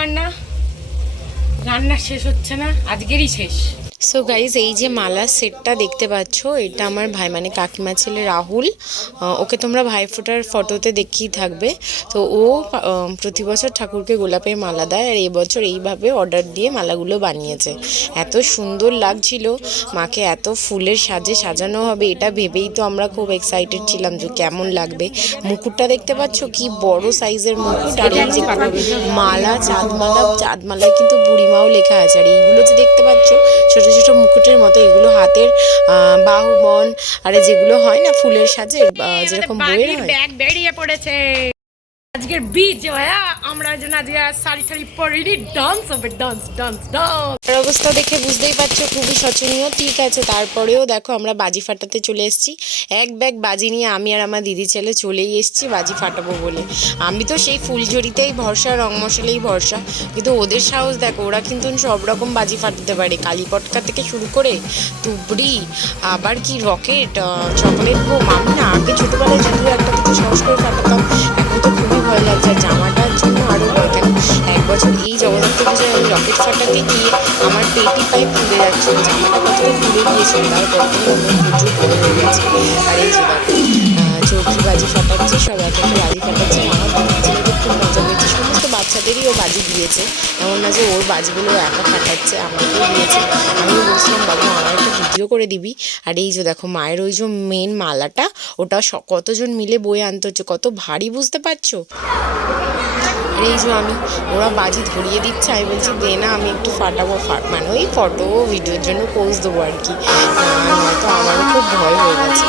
বান্না, রান্না শেষ হচ্ছে না, আজকেরই শেষ। সো গাইজ, এই যে মালা সেটটা দেখতে পাচ্ছ, এটা আমার ভাই মানে কাকিমা ছেলে রাহুল। ওকে তোমরা ভাইফোঁটার ফটোতে দেখেই থাকবে। তো ও প্রতি বছর ঠাকুরকে গোলাপের মালা দেয়, আর এবছর এইভাবে অর্ডার দিয়ে মালাগুলো বানিয়েছে। এত সুন্দর লাগছিল, মাকে এত ফুলের সাজে সাজানো হবে এটা ভেবেই তো আমরা খুব এক্সাইটেড ছিলাম যে কেমন লাগবে। মুকুটটা দেখতে পাচ্ছ কি বড় সাইজের মুকুট, আর এই যে মালা, চাঁদমালায় কিন্তু বুড়িমাও লেখা আছে। আর এইগুলো যে দেখতে পাচ্ছ ছোট ছোট মুকুটের মতো, এগুলো হাতের বাহুবন, আর যেগুলো হয় না ফুলের সাজে যেরকম বইয়ের হয়। ব্যাগ বেরিয়ে পড়েছে আজকের বীজ ভাইয়া, আমরা যেন আজকে সারি সারি পরিনি, ডান্স হবে, ডান্স ডান্স ডান্স। অবস্থা দেখে বুঝতেই পারছো খুবই শোচনীয়। ঠিক আছে, তারপরেও দেখো আমরা বাজি ফাটাতে চলে এসেছি। এক ব্যাগ বাজি নিয়ে আমি আর আমার দিদি ছেলে চলেই এসেছি বাজি ফাটাবো বলে। আমি তো সেই ফুলঝুরিতেই ভরসা, রং মশলেই ভরসা, কিন্তু ওদের সাহস দেখো, ওরা কিন্তু সব রকম বাজি ফাটাতে পারে, কালী পটকা থেকে শুরু করে তুবড়ি, আবার কি রকেট, চকলেট বোম। আমি না আগে ছোটোবেলায় যদিও একটা কিছু সাহস করে ফাটাতাম, এখন তো খুবই ভয় লাগছে। আর জামাটার জন্য আরও ভয়, কেন এক বছর এই জগন্নাথ পুজোয় আমি রকেট ফাটাতে গিয়ে আমার পেটি পায়ে ফুলে যাচ্ছিল, জামাটা কতটা ফুলে গিয়েছিল, তারপর থেকে আমার প্রচুর বড় হয়ে গেছে। আর এই যে দেখো চৌকি বাজি ফাটাচ্ছে, সব এক একটা বাজি ফাটাচ্ছে। আমার ছেলেদের খুব মজা পেয়েছে, সমস্ত বাচ্চাদেরই ও বাজি দিয়েছে, এমন না যে ওর বাজিগুলো একা ফাটাচ্ছে, আমাকেও দিয়েছে। আমিও বলছিলাম বাবু আমার একটা ভিডিও করে দিবি। আর এই যে দেখো মায়ের ওই যে মেন মালাটা, ওটা কতজন মিলে বয়ে আনতে হচ্ছে, কত ভারী বুঝতে পারছো। আর এই যে ওরা বাজি ধরিয়ে দিচ্ছে, আমি বলছি দে না আমি একটু ফাটাবো, মানে ওই ফটো ভিডিওর জন্য পোজ দেবো আর কি, নয়তো আমারও খুব ভয় হয়ে গেছে।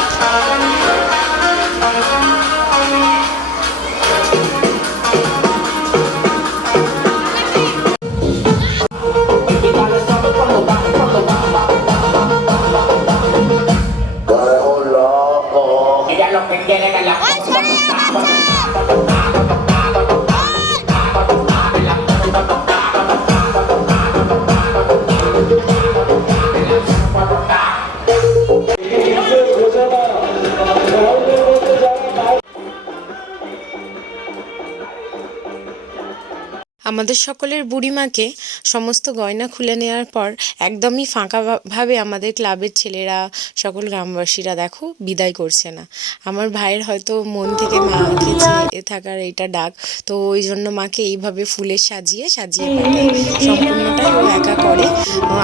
আমাদের সকলের বুড়িমাকে সমস্ত গয়না খুলে নেওয়ার পর একদমই ফাঁকাভাবে আমাদের ক্লাবের ছেলেরা, সকল গ্রামবাসীরা দেখো বিদায় করছে না। আমার ভাইয়ের হয়তো মন থেকে মাকে চেয়ে থাকার এটা ডাক, তো ওই জন্য মাকে এইভাবে ফুলের সাজিয়ে সাজিয়ে পাঠায়, সম্পূর্ণটাই ও একা করে।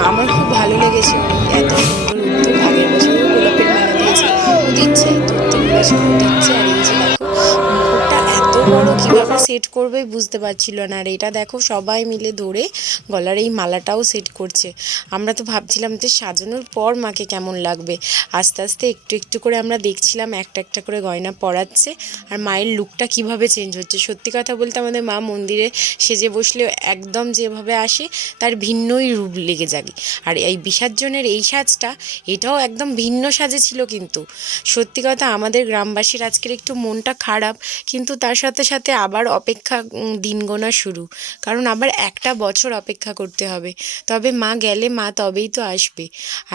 আমার খুব ভালো লেগেছে এত সুন্দর উদ্যোগ। আগের বছরও গোলাপের মালা দিয়েছে, ও দিচ্ছে 2-3 বছর দিচ্ছে। আর এই যে দেখো মুকুটটা এত বড় কিভাবে সেট করবে বুঝতে পারছিল না। আর এটা দেখো সবাই মিলে ধরে গলার এই মালাটাও সেট করছে। আমরা তো ভাবছিলাম যে সাজানোর পর মাকে কেমন লাগবে। আস্তে আস্তে একটু একটু করে আমরা দেখছিলাম একটা একটা করে গয়না পরাচ্ছে, আর মায়ের লুকটা কিভাবে চেঞ্জ হচ্ছে। সত্যি কথা বলতে আমাদের মা মন্দিরে সেজে বসলে একদম যেভাবে আসে তার ভিন্নই রূপ লেগে যায়। আর এই বিসর্জনের এই সাজটা, এটাও একদম ভিন্ন সাজে ছিল। কিন্তু সত্যি কথা আমাদের গ্রামবাসীর আজকের একটু মনটা খারাপ, কিন্তু তার সাথে সাথে আবার অপেক্ষা, দিন গোনা শুরু, কারণ আবার একটা বছর অপেক্ষা করতে হবে। তবে মা গেলে মা তবেই তো আসবে,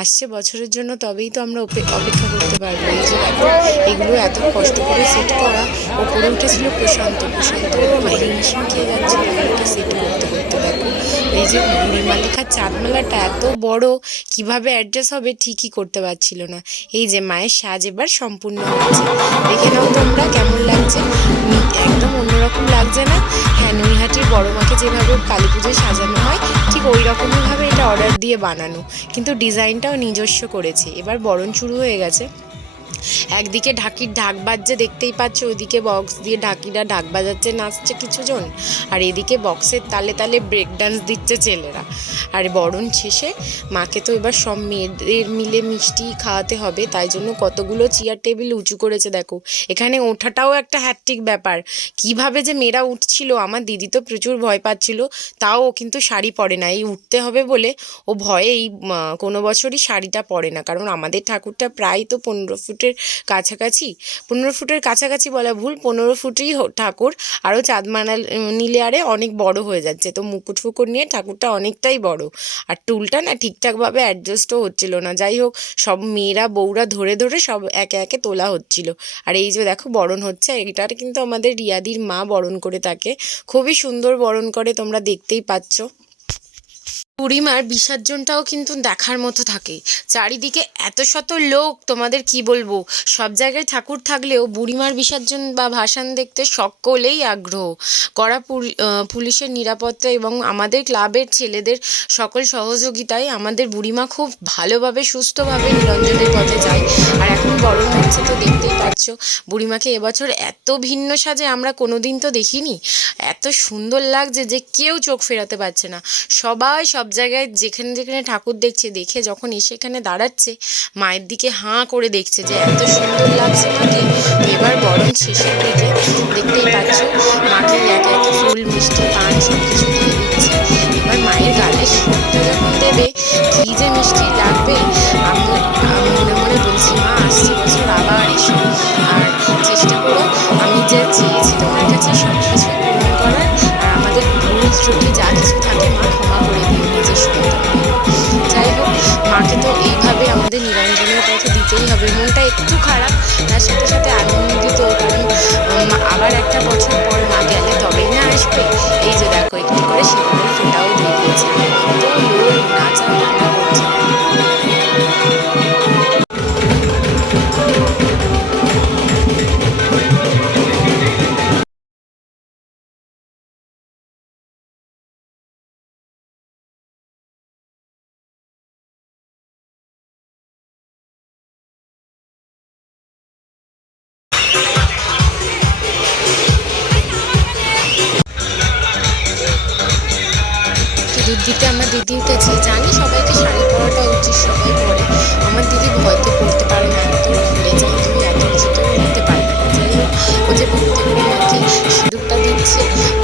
আসছে বছরের জন্য, তবেই তো আমরা অপেক্ষা করতে পারবো। এই যে দেখো এগুলো এত কষ্ট করে সেট করা, ওপরে উঠেছিল প্রশান্ত হিমশিম খেয়ে যাচ্ছিল এগুলোকে সেট করতে করতে। দেখো এই যে বুড়িমা লেখার চাঁদমালাটা এত বড়, কিভাবে অ্যাডজাস্ট হবে ঠিকই করতে পারছিল না। এই যে মায়ের সাজ এবার সম্পূর্ণ হয়েছে, দেখে নাও তোমরা কেমন লাগছে, একদম অন্যরকম লাগছে না? হ্যাঁ, নৈহাটির বড় মাকে যেভাবে কালী পুজোয় সাজানো হয় ঠিক ওই রকমইভাবে এটা অর্ডার দিয়ে বানানো, কিন্তু ডিজাইনটাও নিজস্ব করেছে। এবার বরণ শুরু হয়ে গেছে, একদিকে ঢাকির ঢাক বাজছে দেখতেই পাচ্ছ, ওইদিকে বক্স দিয়ে ঢাকিরা ঢাক বাজাচ্ছে, নাচছে কিছুজন, আর এদিকে বক্সের তালে তালে ব্রেক ডান্স দিচ্ছে ছেলেরা। আর বরণ শেষে মাকে তো এবার সব মেয়েদের মিলে মিষ্টি খাওয়াতে হবে, তাই জন্য কতগুলো চেয়ার টেবিল উঁচু করেছে। দেখো এখানে ওঠাটাও একটা হ্যাট্রিক ব্যাপার, কিভাবে যে মেয়েরা উঠছিল। আমার দিদি তো প্রচুর ভয় পাচ্ছিল, তাও ও কিন্তু শাড়ি পরে না, এই উঠতে হবে বলে ও ভয়ে এই কোনো বছরই শাড়িটা পরে না, কারণ আমাদের ঠাকুরটা প্রায় তো 15 ফুট ফুটের কাছাকাছি, 15 ফুটের কাছাকাছি বলা ভুল, 15 ফুটই ঠাকুর। আরও চাঁদ নিলে আরে অনেক বড় হয়ে যাচ্ছে, তো মুকুট ফুকুট নিয়ে ঠাকুরটা অনেকটাই বড়। আর টুলটা না ঠিকঠাকভাবে অ্যাডজাস্টও হচ্ছিল না। যাই হোক, সব মেয়েরা বউরা ধরে ধরে সব একে একে তোলা হচ্ছিল। আর এই যে দেখো বরণ হচ্ছে, এটার কিন্তু আমাদের রিয়াদির মা বরণ করে থাকে, খুবই সুন্দর বরণ করে, তোমরা দেখতেই পাচ্ছ। বুড়িমার বিসর্জনটাও কিন্তু দেখার মতো থাকে, চারিদিকে এত শত লোক, তোমাদের কি বলবো। সব জায়গায় ঠাকুর থাকলেও বুড়িমার বিসর্জন বা ভাসান দেখতে সকলেই আগ্রহ। কড়া পুলিশের নিরাপত্তা এবং আমাদের ক্লাবের ছেলেদের সকল সহযোগিতায় আমাদের বুড়িমা খুব ভালোভাবে সুস্থভাবে নিরঞ্জনের পথে যায়। আর এখন বরণ হচ্ছে, তো দেখতেই পাচ্ছ বুড়িমাকে এবছর এত ভিন্ন সাজে আমরা কোনোদিন তো দেখিনি। এত সুন্দর লাগছে যে কেউ চোখ ফেরাতে পারছে না। সবাই সব জায়গায় যেখানে যেখানে ঠাকুর দেখছে, দেখে যখন এসে এখানে দাঁড়াচ্ছে মায়ের দিকে হাঁ করে দেখছে যে এত সুন্দর লাগছে মাকে। এবার বরণ শেষের দিকে দেখতেই পাচ্ছ মাকে একে একে ফুল মিষ্টি পান সব কিছু দিয়ে দিচ্ছে। এবার মায়ের গালে সুরটা যখন দেবে কী যে মিষ্টি লাগবে। আমি মনে মনে বলছি মা আসছে বছর আবার এসো, আর চেষ্টা করো আমি যে চেয়েছি তোমার কাছে সব কিছু পূরণ করার, আর আমাদের ভুল ত্রুটি যা কিছু থাকে মা ক্ষমা করে দিও নিজের সন্তান। যাই হোক, মাকে তো এইভাবে আমাদের নিরঞ্জনের পথে দিতেই হবে। মনটা একটু খারাপ, তার সাথে সাথে আনন্দিত, কারণ আবার একটা বছর পর মা গেলে তবেই না আসবে। এই যে দেখো একটু করে সিঁদুরের ফোঁটাও দিয়ে দিয়েছে, তো লোক নাচা গানা করছে। সিঁদুর দিতে আমার দিদি উঠেছে। জানি সবাইকে শাড়ি পরাটা উচিত, সবাই পরে, আমার দিদি হয়তো পরতে পারে না, আমি তো ভুলে যাই, তুমি এত উঁচুতে উঠতে পারবে না। যাই হোক, ও যে ভক্তি করে মাকে সিঁদুরটা দিচ্ছে,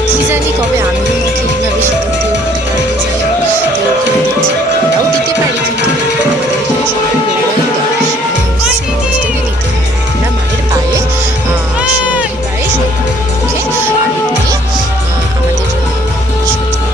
কী জানি কবে আমিও মাকে এইভাবে সিঁদুর দিয়ে উঠতে পারবো। যাই হোক, তো ওখানে দিচ্ছে, আমরাও দিতে পারি, কিন্তু আমাদের এখানে সবাই বউরাই দেয়, মানে সমস্তকে দিতে হয়। আমরা মায়ের পায়ে সিঁদুর পায়ে সব মুখে আবির দিয়ে আমাদের বিসর্জন।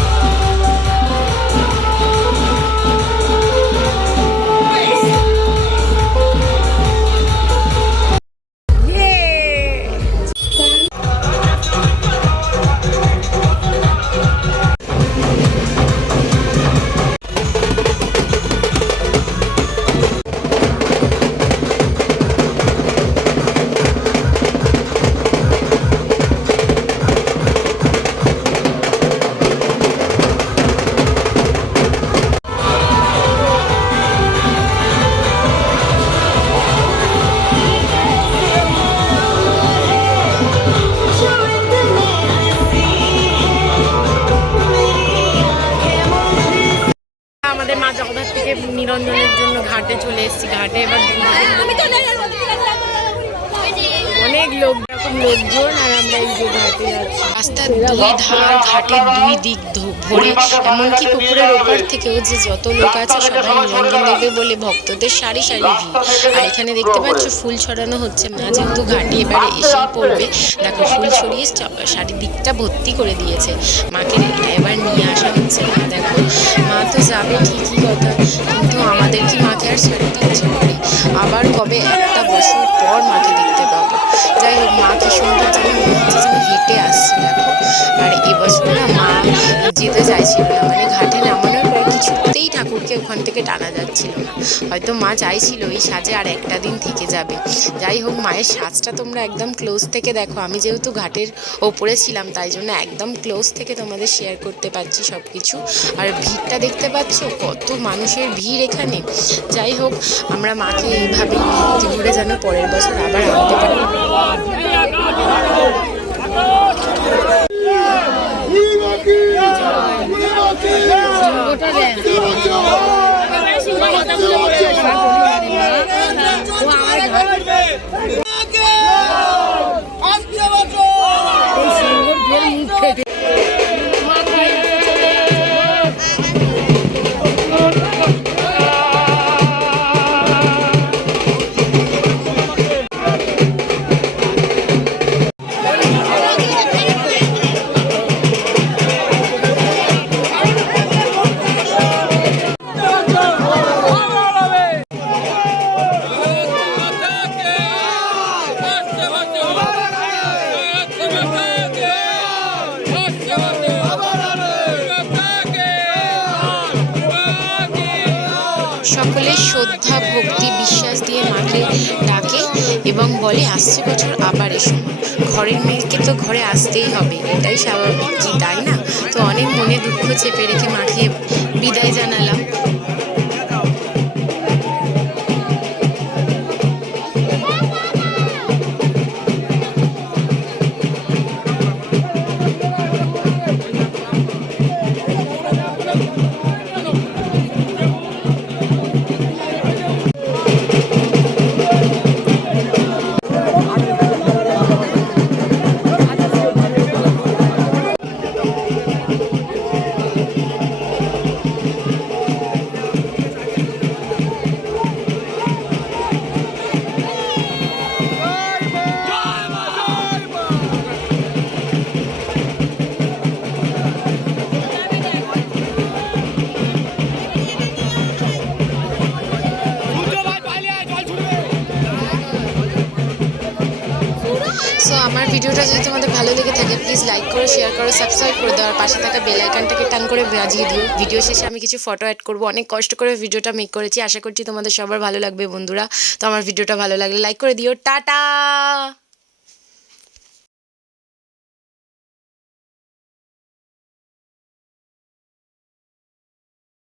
আমাদের মা জগদ্ধাত্রী থেকে নিরঞ্জনের জন্য ঘাটে চলে এসেছি। ঘাটে এবার অনেক লোক, এরকম লোকজন, আর আমরা এই যে ঘাটে যাচ্ছি। রাস্তার দুই ধার ঘাটের দুই দিক ভরে, এমনকি পুকুরের ওপার থেকেও যে যত লোক আছে সবাই নিরঞ্জন দেবে বলে ভক্তদের সারি সারি ভিড়। আর এখানে দেখতে পাচ্ছ ফুল ছড়ানো হচ্ছে, মা যেহেতু ঘাটে এবারে এসেই পড়বে, দেখো ফুল ছড়িয়ে চারিদিকটা ভর্তি করে দিয়েছে। মাকে এবার নিয়ে আসা হচ্ছে। মা দেখো, মা তো যাবে ঠিকই কথা, কিন্তু আমাদের কি মাকে আর ছাড়তে ইচ্ছে করে? আবার কবে একটা বছর পর মাকে দেখতে পাবো। যাই হোক, মা কি সুন্দর যেন মনে হচ্ছে যেন হেঁটে আসছে দেখো। আর এবছর না মা যেতে চাইছিল না, মানে ঘাটে নামানোর পর কিছুতেই ঠাকুরকে ওখান থেকে টানা যাচ্ছিল না। হয়তো মা চাইছিল এই সাজে আর একটা দিন থেকে যাবে। যাই হোক, মায়ের সাজটা তোমরা একদম ক্লোজ থেকে দেখো। আমি যেহেতু ঘাটের ওপরে ছিলাম তাই জন্য একদম ক্লোজ থেকে তোমাদের শেয়ার করতে পারছি সব কিছু। আর ভিড়টা দেখতে পাচ্ছ, কত মানুষের ভিড় এখানে। যাই হোক, আমরা মাকে এইভাবেই ভক্তি ভরে যেন পরের বছর আবার আনতে পারি। শ্রদ্ধা ভক্তি বিশ্বাস দিয়ে মাকে ডাকে এবং বলে আসছে বছর আবার এসো। ঘরের মেয়েকে তো ঘরে আসতেই হবে, এটাই স্বাভাবিক, কি তাই না? তো অনেক মনে দুঃখ চেপে রেখে মাকে বিদায় জানালাম। সো আমার ভিডিওটা যদি তোমাদের ভালো লেগে থাকে প্লিজ লাইক করো, শেয়ার করো, সাবস্ক্রাইব করে দাও, আর পাশে থাকা বেল আইকনটাকে টান করে বাজিয়ে দিও। ভিডিও শেষে আমি কিছু ফটো অ্যাড করবো। অনেক কষ্ট করে ভিডিওটা মেক করেছি, আশা করছি তোমাদের সবার ভালো লাগবে বন্ধুরা। তো আমার ভিডিওটা ভালো লাগলে লাইক করে দিও। টাটা।